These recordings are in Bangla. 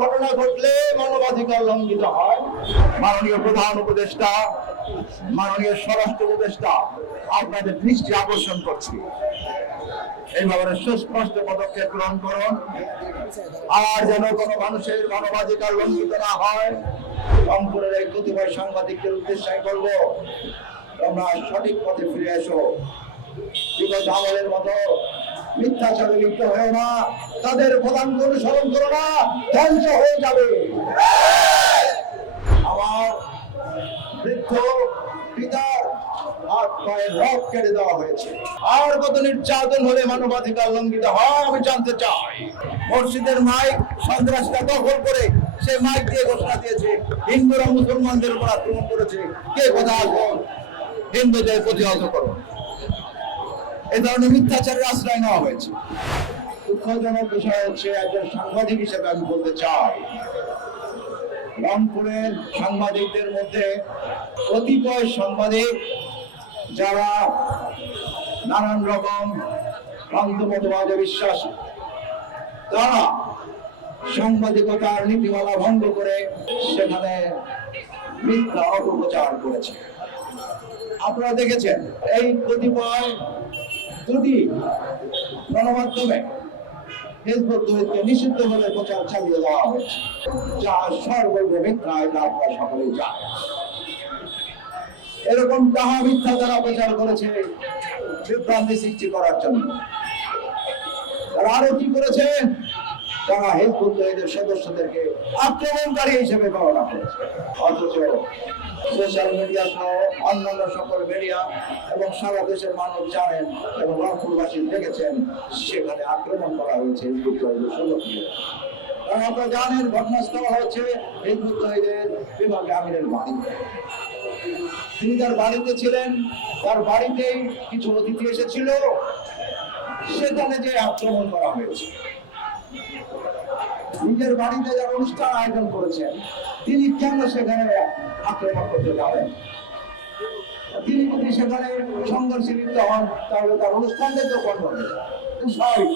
ঘটনা ঘটলে মানবাধিকার লঙ্ঘিত হয়। মাননীয় প্রধান উপদেষ্টা, মাননীয় স্বরাষ্ট্র উপদেষ্টা, আপনাদের দৃষ্টি আকর্ষণ করছি, এই ব্যাপারে সুস্পষ্ট পদক্ষেপ গ্রহণ করুন। আর যেন কোনো মানুষের মানবাধিকার লঙ্ঘিত না হয়। রংপুরের এই কতিপয় সাংবাদিকদের উদ্দেশ্যে বলবো, তোমরা সঠিক পথে ফিরে এসো। বিগত আমলের মতো মিথ্যাচারে লিপ্ত হয়ে না, তাদের পদাঙ্ক অনুসরণ করো না, ধ্বংস হয়ে যাবে। আমার বৃদ্ধ পিতার হাত পায়ে রক কেটে দেওয়া হয়েছে। আর কত নির্যাতন হলে মানবাধিকার লঙ্ঘিত হয় আমি জানতে চাই। মসজিদের মাইক সন্ত্রাসীরা দখল করে সে মাইক দিয়ে ঘোষণা দিয়েছে হিন্দুরা মুসলমানদের উপর আক্রমণ করেছে, কে কথা বল, হিন্দুদের প্রতিহত করো। এই ধরনের মিথ্যাচারের আশ্রয় নেওয়া হয়েছে। দুঃখজনক বিষয় হচ্ছে, একজন সাংবাদিক হিসেবে আমি বলতে চাই, রংপুরের সাংবাদিকদের মধ্যে কতিপয় সাংবাদিক যারা নানান রকম ভ্রান্ত মতবাদে বিশ্বাসী, তারা সাংবাদিকতার নীতিমালা ভঙ্গ করে সেখানে মিথ্যা অপপ্রচার করেছে। আপনারা দেখেছেন এই কতিপয় দুটি গণমাধ্যমে হিজবুত তৌহিদকে নিষিদ্ধভাবে প্রচার চালিয়ে দেওয়া হয়েছে, যা সর্বৈব মিথ্যা, এটা আপনারা সকলেই জানেন। এরকম তাহা মিথ্যা যারা প্রচার করেছে বিভ্রান্তি সৃষ্টি করার জন্য, তারা আরো কি করেছে, তারা হিজবুত তৌহিদের সদস্যদেরকে আক্রমণকারী হিসেবে গণনা করেছে। অথচ সোশ্যাল মিডিয়া সহ অন্যান্য সকল মিডিয়া এবং সারা দেশের মানুষ জানেন এবং রংপুরবাসী দেখেছেন সেখানে আক্রমণ করা হয়েছে হিজবুত তৌহিদের সদস্যদের। কারণ আপনারা জানেন ঘটনাস্থল হচ্ছে হিজবুত তৌহিদের বিভাগ আমিরের বাড়ি। তিনি তার বাড়িতে ছিলেন, তার বাড়িতেই কিছু অতিথি এসেছিল, সেখানে যে আক্রমণ করা হয়েছে। নিজের বাড়িতে যারা অনুষ্ঠান আয়োজন করেছেন, তিনি কেন সেখানে আক্রমণ করতে যাবেন? তিনি যদি সেখানে সংঘর্ষে লিপ্ত হন তাহলে তার অনুষ্ঠানটা তো বন্ধ হবে, স্বাভাবিক।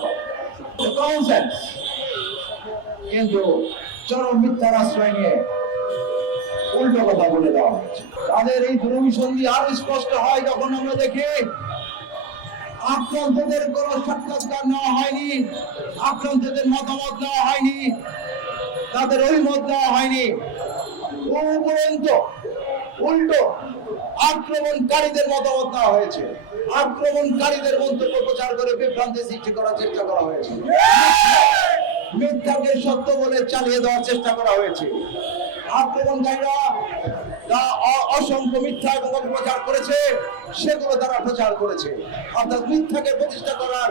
কিন্তু চরম মিথ্যার আশ্রয় নিয়ে উল্টো কথা বলে দেওয়া হয়েছে। তাদের এই দুরভিসন্ধি আরো স্পষ্ট হয় যখন আমরা দেখি আক্রান্তদের কোন সাক্ষাৎকার নেওয়া হয়নি, আক্রান্তদের মতামত নেওয়া হয়নি, তাদের অভিমত নেওয়া হয়নি, উপরন্ত উল্টো আক্রমণকারীদের মতামত নেওয়া হয়েছে। আক্রমণকারীদের মন্তব্য প্রচার করে বিভ্রান্তি সৃষ্টি করার চেষ্টা করা হয়েছে, মিথ্যাকে সত্য বলে চালিয়ে দেওয়ার চেষ্টা করা হয়েছে। আক্রমণকারীরা অসংখ্য মিথ্যা এবং অপপ্রচার করেছে, সেগুলো তারা প্রচার করেছে, অর্থাৎ মিথ্যাকে প্রতিষ্ঠা করার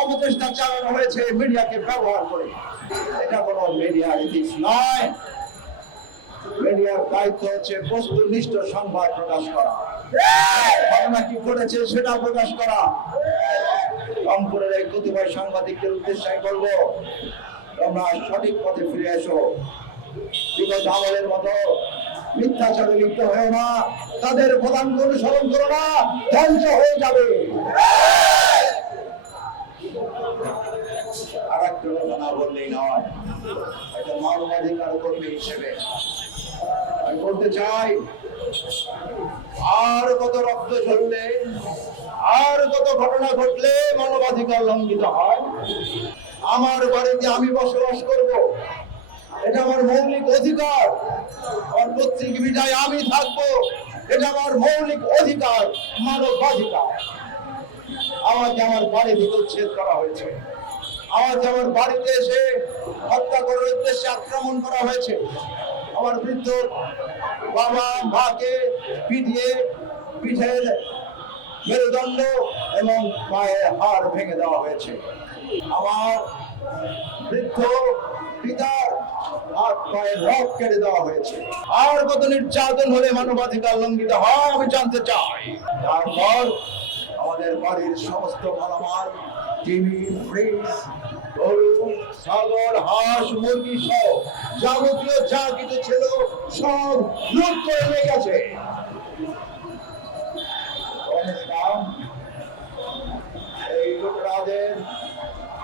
অপচেষ্টা চালানো হয়েছে মিডিয়াকে ব্যবহার করে। এটা কোনো মিডিয়ার ইথিক্স নয়। মিডিয়ার দায়িত্ব হচ্ছে বস্তুনিষ্ঠ সংবাদ প্রকাশ করা, ঘটনা কি ঘটেছে সেটা প্রকাশ করা। রংপুরের এই কতিপয় সাংবাদিকদের উদ্দেশ্যে বলবো, তোমরা সঠিক পথে ফিরে এসো। বিগত আমলের মতো মিথ্যাচারে লিপ্ত হয়ে না, তাদের পদাঙ্ক অনুসরণ করো না, ধ্বংস হয়ে যাবে। আর একটা কথা না বললেই নয়, এটা মানবাধিকার কর্মী হিসেবে আমি বলতে চাই, আর কত রক্ত ঝরলে, আর কত ঘটনা ঘটলে মানবাধিকার লঙ্ঘিত হয়। আমার বাড়িতে আমি বসবাস করব, এটা আমার মৌলিক অধিকার। আমার পৈতৃক ভিটায় আমি থাকবো, এটা আমার মৌলিক অধিকার, মানবাধিকার। আমাকে আমার বাড়ি থেকে উচ্ছেদ করা হয়েছে, আমাকে আমার বাড়িতে এসে হত্যা করার উদ্দেশ্যে আক্রমণ করা হয়েছে। আমার বৃদ্ধ বাবা মাকে পিটিয়ে পিঠের মেরুদণ্ড এবং পায়ের হাড় ভেঙে দেওয়া হয়েছে। আমার বৃদ্ধ পিতার হাত পায়ে রক কেটে দেওয়া হয়েছে। আর কত নির্যাতন হলে মানবাধিকার লঙ্ঘিত হয় আমি জানতে চাই। তারপর আমাদের বাড়ির সমস্ত মালামাল, টিভি, ফ্রিজ, গরু, ছাগল, হাঁস, মুরগি সহ যাবতীয় যা কিছু ছিল সব লুট করে নিয়ে গেছে। এই লুটরাদের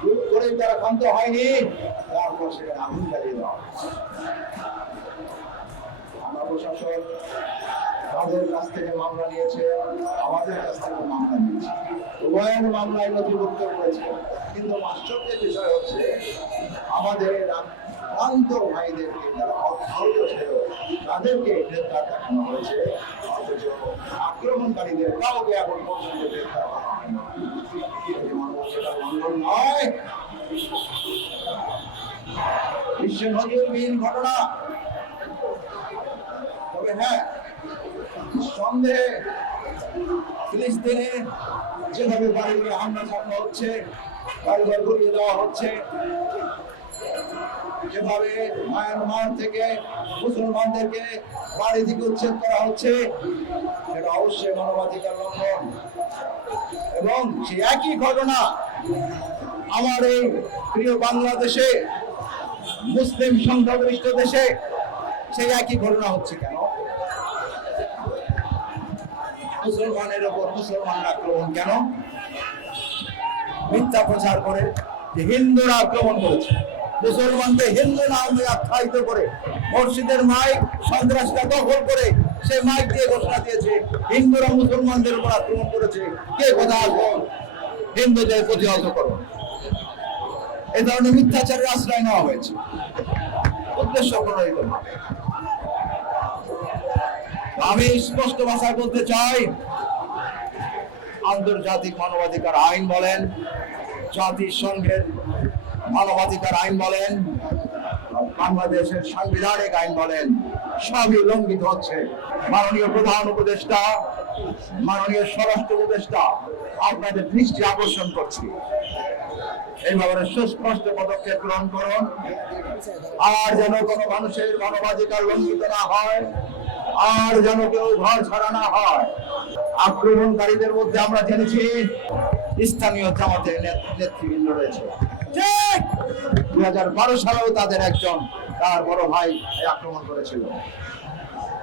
লুট করে তারা ক্ষান্ত হয়নি, তার আশেপাশে আগুন জ্বালিয়ে দেওয়া হচ্ছে। থানা প্রশাসন তাদের কাছ থেকে মামলা নিয়েছে, আমাদের কাছ থেকে মামলা নিয়েছে, উভয়ের মামলায় নথিভুক্ত করেছে। কিন্তু আশ্চর্যের বিষয় হচ্ছে আমাদের আক্রান্ত ভাইদেরকে, যারা আহত ছিল তাদেরকে গ্রেপ্তার দেখানো হয়েছে, অথচ আক্রমণকারীদের কাউকে এখন পর্যন্ত গ্রেপ্তার করা হয়নি। এটি মানবাধিকার লঙ্ঘন নয়, বিশ্ব নজিরবিহীন ঘটনা। তবে হ্যাঁ, সন্দেহে ফিলিস্তিনে যেভাবে বাড়িঘরে হামলা চালানো হচ্ছে, বাড়িঘর ঘুরিয়ে দেওয়া হচ্ছে, যেভাবে মায়ানমার থেকে মুসলমানদেরকে বাড়ি থেকে উচ্ছেদ করা হচ্ছে, এটা অবশ্যই মানবাধিকার লঙ্ঘন। এবং সেই একই ঘটনা আমার এই প্রিয় বাংলাদেশে, মুসলিম সংখ্যাগরিষ্ঠ দেশে সেই একই ঘটনা হচ্ছে কেন? মুসলমানের উপর মুসলমান আক্রমণ কেন? মিথ্যা প্রচার করে যে হিন্দুরা আক্রমণ করেছে, মুসলমানদের হিন্দু নামে আখ্যায়িত করে মসজিদের মাইক সন্ত্রাসীরা দখল করে সে মাইক দিয়ে ঘোষণা দিয়েছে হিন্দুরা মুসলমানদের উপর আক্রমণ করেছে। কে কথা আসুন, হিন্দুদের প্রতিহত করো। এই ধরনের মিথ্যাচারের আশ্রয় নেওয়া হয়েছে উদ্দেশ্য প্রণোদিত। আমি স্পষ্ট ভাষায় বলতে চাই, আন্তর্জাতিক মানবাধিকার আইন বলেন, জাতিসংঘের মানবাধিকার আইন বলেন, বাংলাদেশের সাংবিধানিক আইন বলেন, সবই লঙ্ঘিত হচ্ছে। মাননীয় প্রধান উপদেষ্টা, মাননীয় স্বরাষ্ট্র উপদেষ্টা, আপনাদের দৃষ্টি আকর্ষণ করছি, এই ব্যাপারে সুস্পষ্ট পদক্ষেপ গ্রহণ করুন। আর যেন কোনো মানুষের মানবাধিকার লঙ্ঘিত না হয়, আর যেন কেউ ঘর ছাড়া না হয়। আক্রমণকারীদের মধ্যে আমরা জেনেছি স্থানীয় জামাতের নেতৃবৃন্দ রয়েছে। 2012 সালেও তাদের একজন, তার বড় ভাই আক্রমণ করেছিল,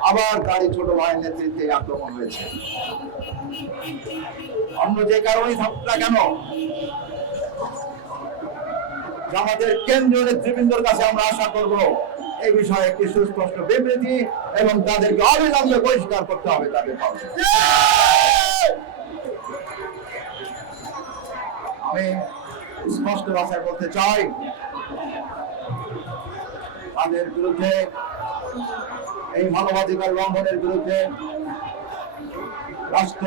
আবার তারই ছোট ভাইয়ের নেতৃত্বে আক্রমণ হয়েছে। অন্য যে কারণেই থাকুক না কেন, আমাদের কেন্দ্রীয় নেতৃবৃন্দের কাছে আমরা আশা করব এই বিষয়ে একটি সুস্পষ্ট বিবৃতি, এবং তাদেরকে অবিলম্বে বহিষ্কার করতে হবে তাদের পাশে। আমি স্পষ্ট ভাষায় বলতে চাই, তাদের বিরুদ্ধে, এই মানবাধিকার লঙ্ঘনের বিরুদ্ধে রাষ্ট্র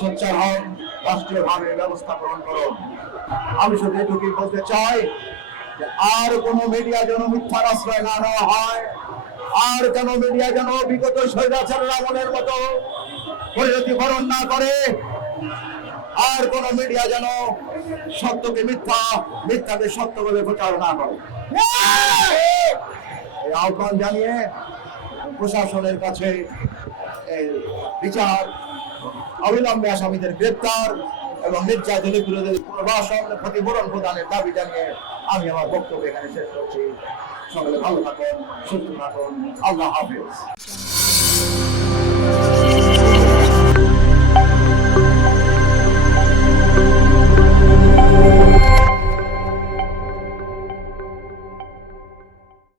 সোচ্চার হন, রাষ্ট্রীয়ভাবে ব্যবস্থা গ্রহণ করুন। আমি শুধু এটুকুই বলতে চাই যে আর কোন মিডিয়া যেন মিথ্যার আশ্রয় না নেওয়া হয়, আর যেন মিডিয়া যেন বিগত স্বৈরাচারের আমলের মতো পরিণতি বরণ না করে, আর কোন মিডিয়া যেন সত্যকে মিথ্যা, মিথ্যাকে সত্য বলে প্রচার না করে। এই আহ্বান জানিয়ে প্রশাসনের কাছে বিচার, অবিলম্বে আসামিদের গ্রেপ্তার এবং নির্যাতনের বিরুদ্ধে পুনর্বাসন, ক্ষতিপূরণ প্রদানের দাবি জানিয়ে আমি আমার বক্তব্য এখানে শেষ করছি। সকলে ভালো থাকুন, সুস্থ থাকুন। আল্লাহ হাফেজ।